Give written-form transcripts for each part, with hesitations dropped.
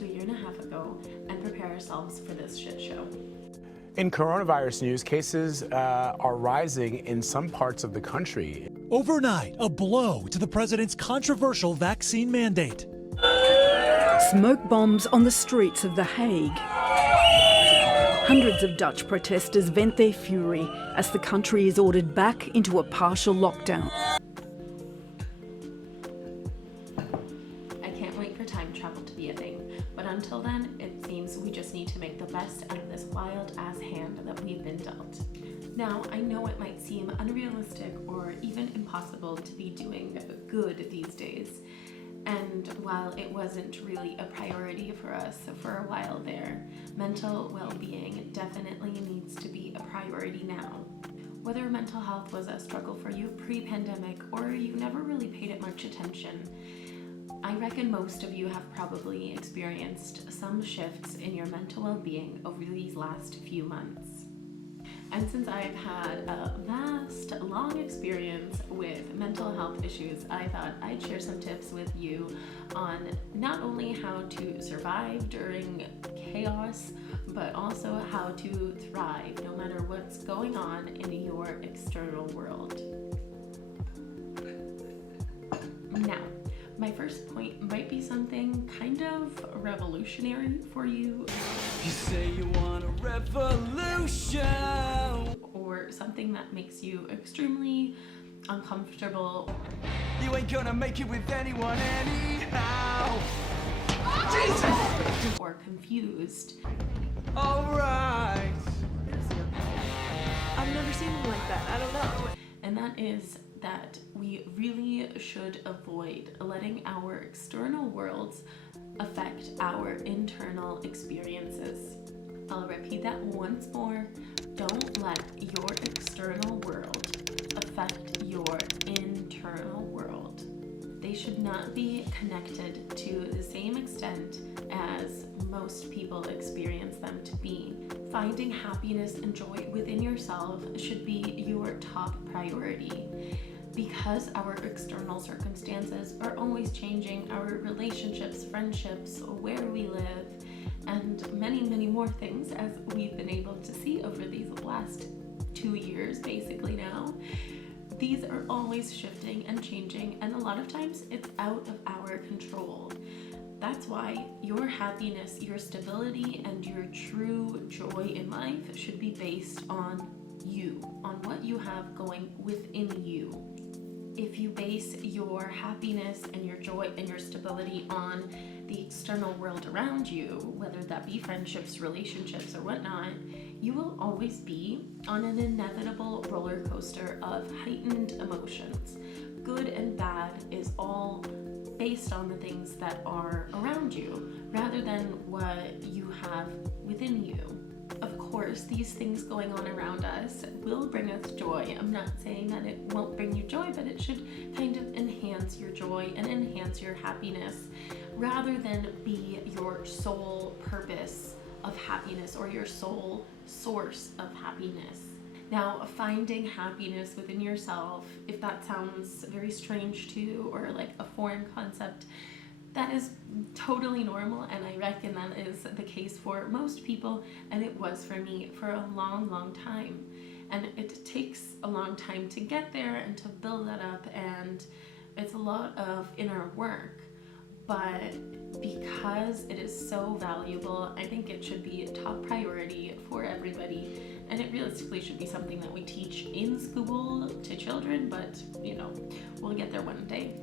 to a year and a half ago and prepare ourselves for this shit show. In coronavirus news, cases are rising in some parts of the country. Overnight, a blow to the president's controversial vaccine mandate. Smoke bombs on the streets of The Hague. Hundreds of Dutch protesters vent their fury as the country is ordered back into a partial lockdown. I can't wait for time travel to be a thing, but until then, it seems we just need to make the best out of this wild-ass hand that we've been dealt. Now, I know it might seem unrealistic or even impossible to be doing good these days, and while it wasn't really a priority for us for a while there, mental well-being definitely needs to be a priority now. Whether mental health was a struggle for you pre-pandemic or you never really paid it much attention, I reckon most of you have probably experienced some shifts in your mental well-being over these last few months. And since I've had a vast, long experience with mental health issues, I thought I'd share some tips with you on not only how to survive during chaos, but also how to thrive no matter what's going on in your external world. Now, my first point might be something kind of revolutionary for you. You say you want a revolution, or something that makes you extremely uncomfortable. You ain't gonna make it with anyone anyhow. Jesus! Or confused. Alright. I've never seen one like that. I don't know. And that is that we really should avoid letting our external worlds affect our internal experiences. I'll repeat that once more. Don't let your external world affect your internal world. They should not be connected to the same extent as most people experience them to be. Finding happiness and joy within yourself should be your top priority. Because our external circumstances are always changing, our relationships, friendships, where we live, and many, many more things, as we've been able to see over these last 2 years, basically now, these are always shifting and changing, and a lot of times it's out of our control. That's why your happiness, your stability, and your true joy in life should be based on you, on what you have going within you. If you base your happiness and your joy and your stability on the external world around you, whether that be friendships, relationships, or whatnot, you will always be on an inevitable roller coaster of heightened emotions. Good and bad is all based on the things that are around you rather than what you have within you. Of course, these things going on around us will bring us joy. I'm not saying that it won't bring you joy, but it should kind of enhance your joy and enhance your happiness rather than be your sole purpose of happiness or your sole source of happiness. Now, finding happiness within yourself, if that sounds very strange to you or like a foreign concept, that is totally normal, and I reckon that is the case for most people, and it was for me for a long, long time. And it takes a long time to get there and to build that up, and it's a lot of inner work. But because it is so valuable, I think it should be a top priority for everybody, and it realistically should be something that we teach in school to children, but you know, we'll get there one day.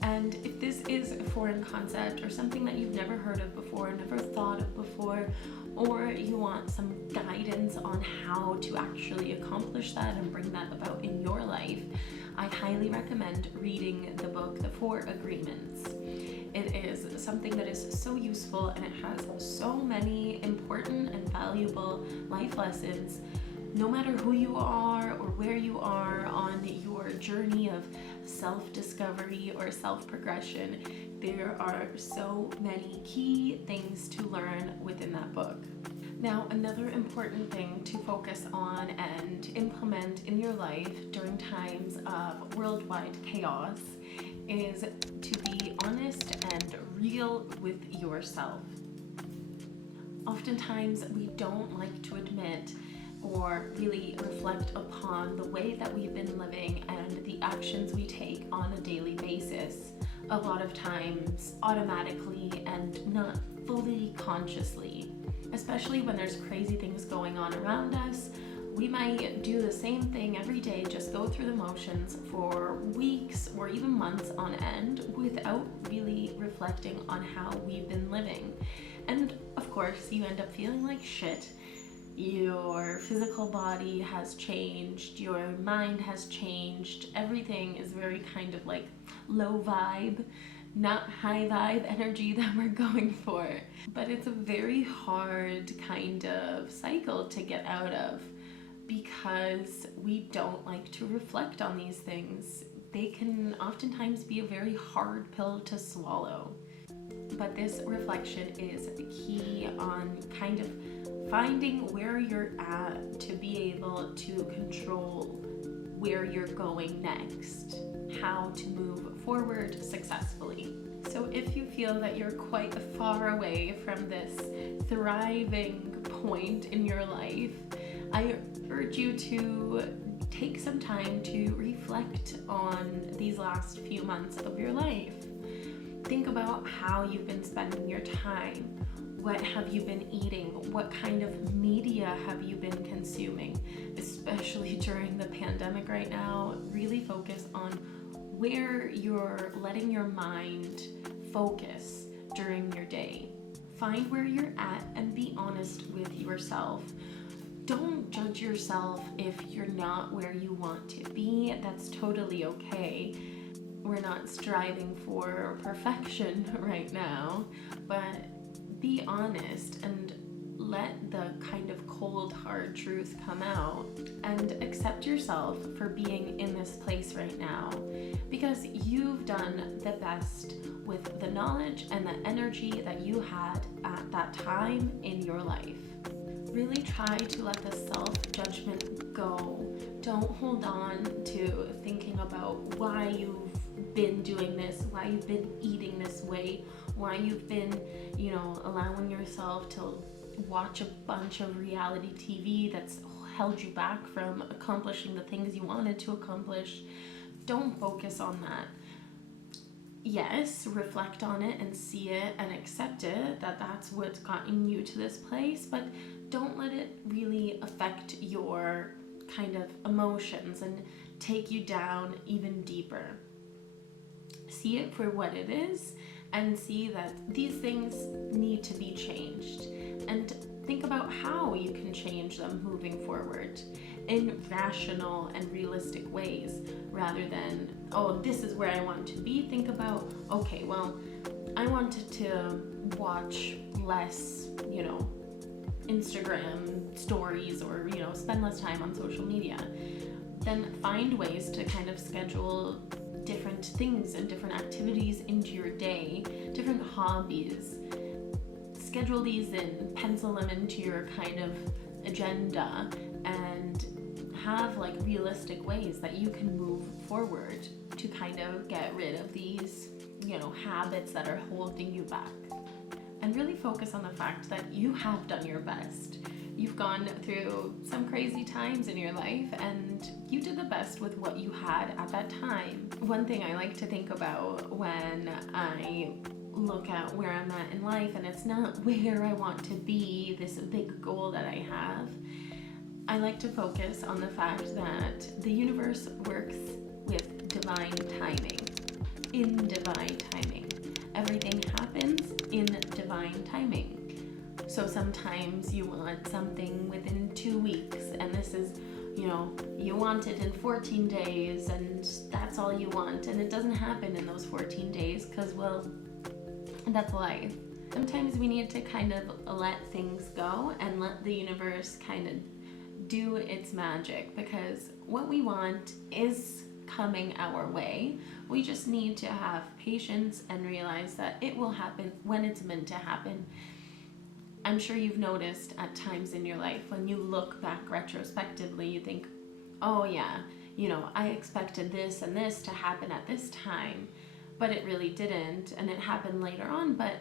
And if this is a foreign concept or something that you've never heard of before, never thought of before, or you want some guidance on how to actually accomplish that and bring that about in your life, I highly recommend reading the book, The 4 Agreements. It is something that is so useful, and it has so many important and valuable life lessons. No matter who you are or where you are on your journey of self-discovery or self-progression, there are so many key things to learn within that book. Now, another important thing to focus on and implement in your life during times of worldwide chaos is to be honest and real with yourself. Oftentimes we don't like to admit or really reflect upon the way that we've been living and the actions we take on a daily basis, a lot of times automatically and not fully consciously. Especially when there's crazy things going on around us, we might do the same thing every day, just go through the motions for weeks or even months on end without really reflecting on how we've been living. And of course, you end up feeling like shit. Your physical body has changed, your mind has changed, everything is very kind of like low vibe, not high vibe energy that we're going for. But it's a very hard kind of cycle to get out of because we don't like to reflect on these things. They can oftentimes be a very hard pill to swallow. But this reflection is key on kind of finding where you're at to be able to control where you're going next, how to move forward successfully. So if you feel that you're quite far away from this thriving point in your life, I urge you to take some time to reflect on these last few months of your life. Think about how you've been spending your time. What have you been eating? What kind of media have you been consuming? Especially during the pandemic right now, really focus on where you're letting your mind focus during your day. Find where you're at and be honest with yourself. Don't judge yourself if you're not where you want to be. That's totally okay. We're not striving for perfection right now, but be honest and let the kind of cold, hard truth come out and accept yourself for being in this place right now because you've done the best with the knowledge and the energy that you had at that time in your life. Really try to let the self-judgment go. Don't hold on to thinking about why you've been doing this, why you've been eating this way, why you've been, allowing yourself to watch a bunch of reality TV that's held you back from accomplishing the things you wanted to accomplish. Don't focus on that. Yes, reflect on it and see it and accept it, that that's what's gotten you to this place, but don't let it really affect your kind of emotions and take you down even deeper. See it for what it is and see that these things need to be changed, and think about how you can change them moving forward in rational and realistic ways rather than, oh, this is where I want to be. Think about, okay, well, I wanted to watch less, Instagram stories or, spend less time on social media. Then find ways to kind of schedule different things and different activities into your day, different hobbies. Schedule these in, pencil them into your kind of agenda, and have like realistic ways that you can move forward to kind of get rid of these, habits that are holding you back. And really focus on the fact that you have done your best. You've gone through some crazy times in your life and you did the best with what you had at that time. One thing I like to think about when I look at where I'm at in life, and it's not where I want to be, this big goal that I have, I like to focus on the fact that the universe works with divine timing. In divine timing. Everything happens in divine timing. So sometimes you want something within 2 weeks, and this is, you want it in 14 days, and that's all you want, and it doesn't happen in those 14 days because, well, that's life. Sometimes we need to kind of let things go and let the universe kind of do its magic, because what we want is coming our way. We just need to have patience and realize that it will happen when it's meant to happen. I'm sure you've noticed at times in your life when you look back retrospectively, you think, oh yeah, I expected this and this to happen at this time, but it really didn't, and it happened later on, but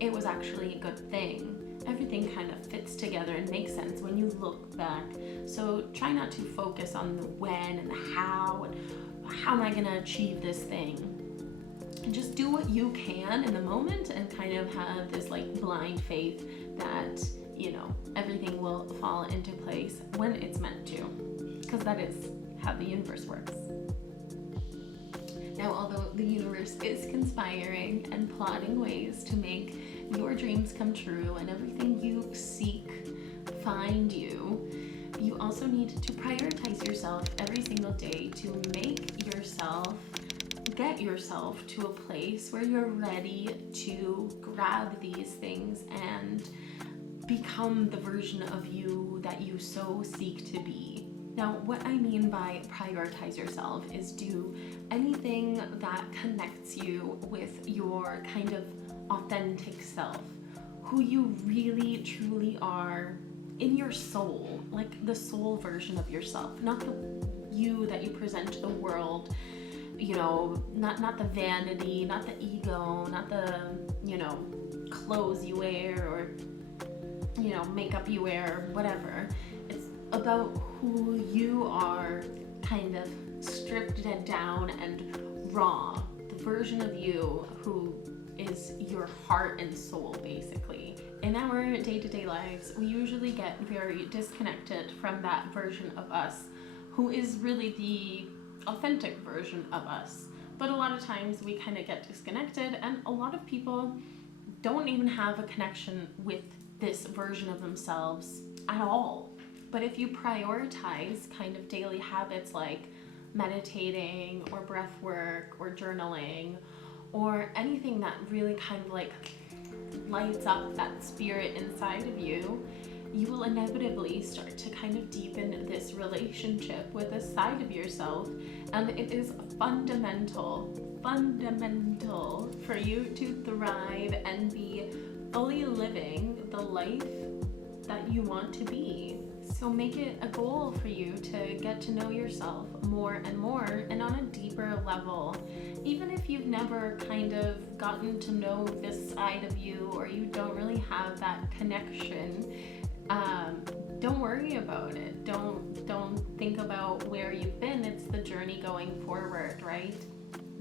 it was actually a good thing. everything kind of fits together and makes sense when you look back. So try not to focus on the when and the how and how am I gonna achieve this thing. And just do what you can in the moment and kind of have this like blind faith that, you know, everything will fall into place when it's meant to, because that is how the universe works. Now, although the universe is conspiring and plotting ways to make your dreams come true and everything you seek find you, you also need to prioritize yourself every single day to get yourself to a place where you're ready to grab these things and become the version of you that you so seek to be. Now, what I mean by prioritize yourself is do anything that connects you with your kind of authentic self, who you really truly are in your soul, like the soul version of yourself, not the you that you present to the world, you know, not the vanity, not the ego, not the, you know, clothes you wear or, you know, makeup you wear, whatever. It's about who you are, kind of stripped down and raw, the version of you who is your heart and soul, basically. In our day-to-day lives, we usually get very disconnected from that version of us, who is really the authentic version of us. But a lot of times we kind of get disconnected, and a lot of people don't even have a connection with this version of themselves at all. But if you prioritize kind of daily habits like meditating or breath work or journaling or anything that really kind of like lights up that spirit inside of you, you will inevitably start to kind of deepen this relationship with a side of yourself. And it is fundamental for you to thrive and be fully living the life that you want to be. So make it a goal for you to get to know yourself more and more and on a deeper level. Even if you've never kind of gotten to know this side of you, or you don't really have that connection, don't worry about it. Don't think about where you've been. It's the journey going forward, right?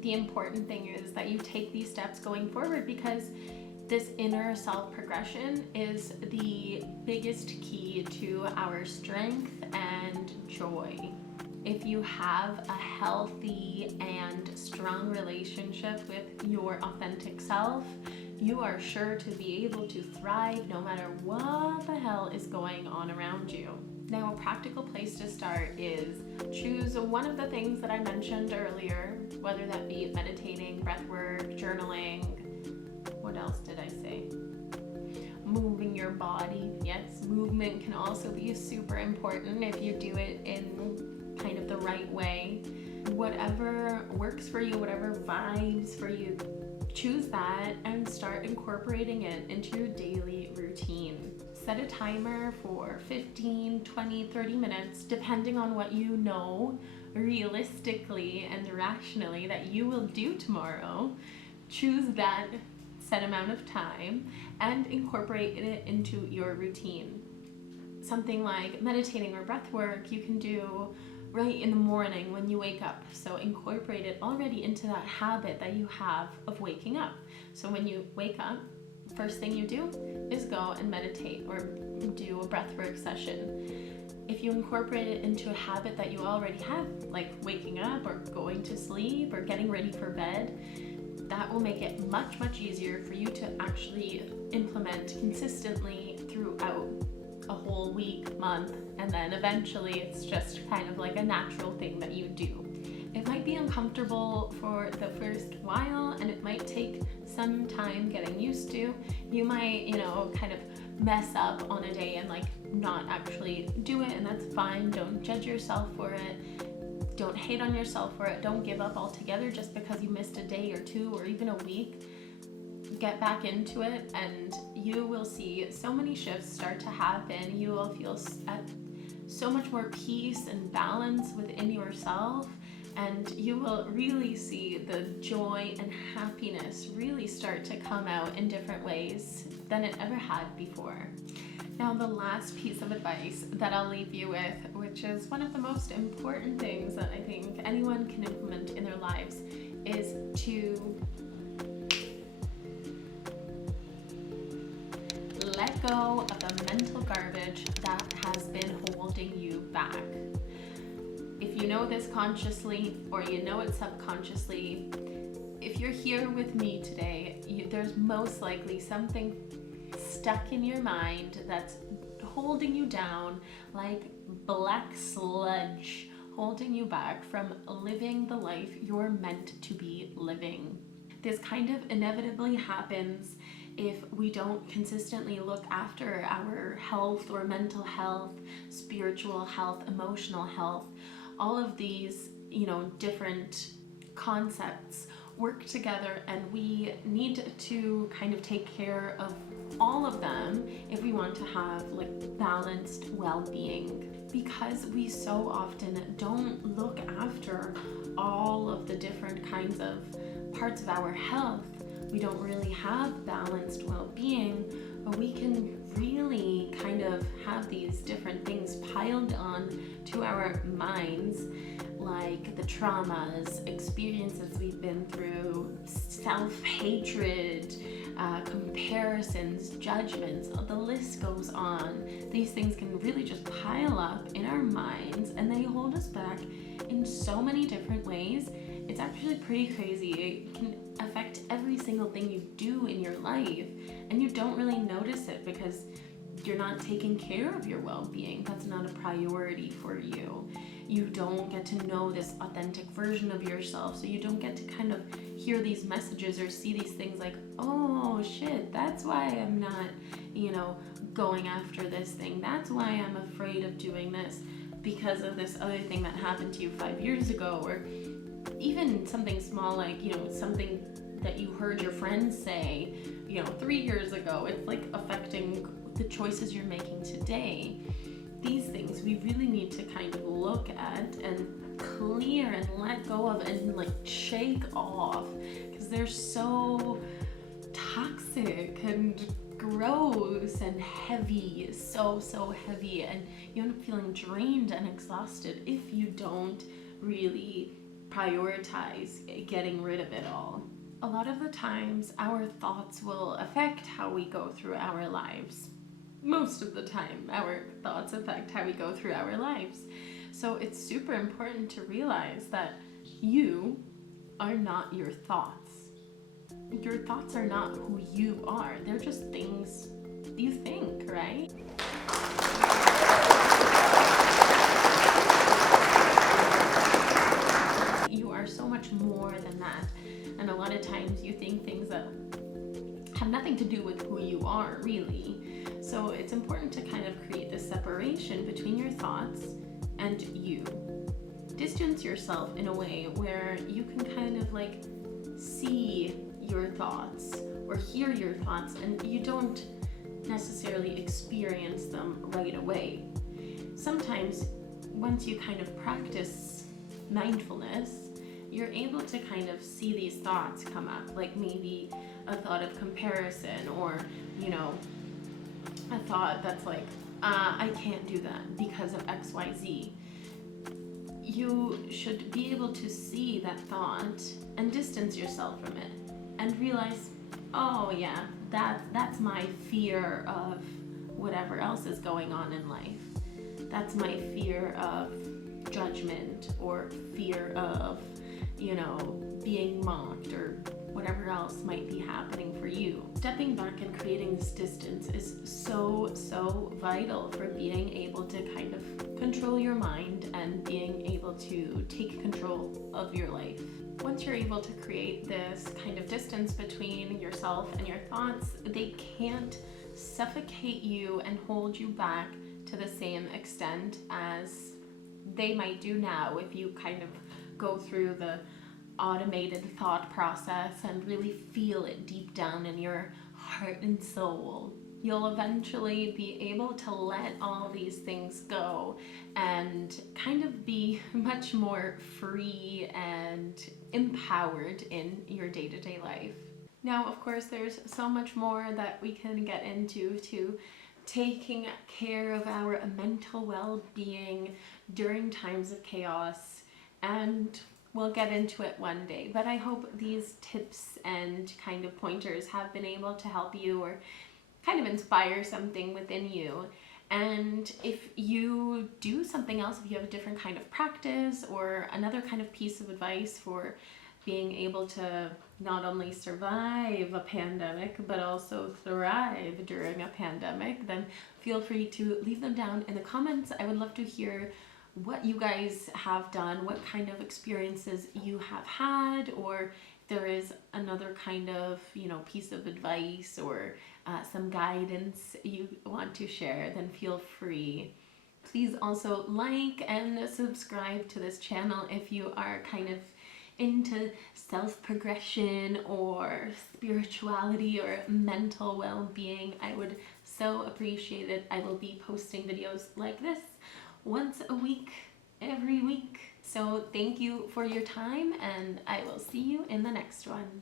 The important thing is that you take these steps going forward, because this inner self progression is the biggest key to our strength and joy. If you have a healthy and strong relationship with your authentic self, you are sure to be able to thrive no matter what the hell is going on around you. Now, a practical place to start is choose one of the things that I mentioned earlier, whether that be meditating, breathwork, journaling. What else did I say? Moving your body. Yes, movement can also be super important if you do it in kind of the right way. Whatever works for you, whatever vibes for you, choose that and start incorporating it into your daily routine. Set a timer for 15, 20, 30 minutes, depending on what you know realistically and rationally that you will do tomorrow. Choose that set amount of time and incorporate it into your routine. Something like meditating or breath work you can do right in the morning when you wake up. So incorporate it already into that habit that you have of waking up. So when you wake up, first thing you do is go and meditate or do a breathwork session. If you incorporate it into a habit that you already have, like waking up or going to sleep or getting ready for bed, that will make it much, much easier for you to actually implement consistently throughout a whole week, month, and then eventually it's just kind of like a natural thing that you do. It might be uncomfortable for the first while, and it might take some time getting used to. You might, kind of mess up on a day and like not actually do it, and that's fine. Don't judge yourself for it. Don't hate on yourself for it. Don't give up altogether just because you missed a day or two or even a week. Get back into it, and you will see so many shifts start to happen. You will feel at so much more peace and balance within yourself, And you will really see the joy and happiness really start to come out in different ways than it ever had before. Now, the last piece of advice that I'll leave you with, which is one of the most important things that I think anyone can implement in their lives, is to let go of the mental garbage that has been holding you back. If you know this consciously or you know it subconsciously, if you're here with me today, there's most likely something stuck in your mind that's holding you down like black sludge, holding you back from living the life you're meant to be living. This kind of inevitably happens if we don't consistently look after our health or mental health, spiritual health, emotional health. All of these, different concepts work together, and we need to kind of take care of all of them if we want to have balanced well-being, because we so often don't look after all of the different kinds of parts of our health. We don't really have balanced well-being, but we can really kind of have these different things piled on to our minds, like the traumas, experiences we've been through, self-hatred, comparisons, judgments, the list goes on. These things can really just pile up in our minds, and they hold us back in so many different ways. It's actually pretty crazy. It can affect every single thing you do in your life, and you don't really notice it because you're not taking care of your well-being. That's not a priority for you. You don't get to know this authentic version of yourself, so you don't get to kind of hear these messages or see these things like, oh shit, that's why I'm not, going after this thing. That's why I'm afraid of doing this, because of this other thing that happened to you 5 years ago, or even something small like, something that you heard your friends say, 3 years ago. It's affecting the choices you're making today. These things we really need to kind of look at and clear and let go of and shake off, because they're so toxic and gross and heavy, so heavy, and you end up feeling drained and exhausted if you don't really prioritize getting rid of it all. A lot of the times our thoughts will affect how we go through our lives. Most of the time our thoughts affect how we go through our lives. So it's super important to realize that you are not your thoughts. Your thoughts are not who you are. They're just things you think, right? You are so much more than that. And a lot of times you think things that have nothing to do with who you are, really. So it's important to kind of create this separation between your thoughts and you. Distance yourself in a way where you can kind of see your thoughts or hear your thoughts, and you don't necessarily experience them right away. Sometimes once you kind of practice mindfulness, you're able to kind of see these thoughts come up, like maybe a thought of comparison, or a thought that's I can't do that because of XYZ. You should be able to see that thought and distance yourself from it and realize, oh yeah, that's my fear of whatever else is going on in life. That's my fear of judgment, or fear of, being mocked, or whatever else might be happening for you. Stepping back and creating this distance is so vital for being able to kind of control your mind and being able to take control of your life. Once you're able to create this kind of distance between yourself and your thoughts, they can't suffocate you and hold you back to the same extent as they might do now if you kind of go through the automated thought process and really feel it deep down in your heart and soul. you'll eventually be able to let all these things go and kind of be much more free and empowered in your day-to-day life. Now, of course, there's so much more that we can get into to taking care of our mental well-being during times of chaos, and we'll get into it one day. But I hope these tips and kind of pointers have been able to help you or kind of inspire something within you. And if you do something else, if you have a different kind of practice or another kind of piece of advice for being able to not only survive a pandemic but also thrive during a pandemic, then feel free to leave them down in the comments. I would love to hear what you guys have done, what kind of experiences you have had, or if there is another kind of, piece of advice or some guidance you want to share, then feel free. Please also like and subscribe to this channel if you are kind of into self-progression or spirituality or mental well-being. I would so appreciate it. I will be posting videos like this once a week, every week. So thank you for your time, and I will see you in the next one.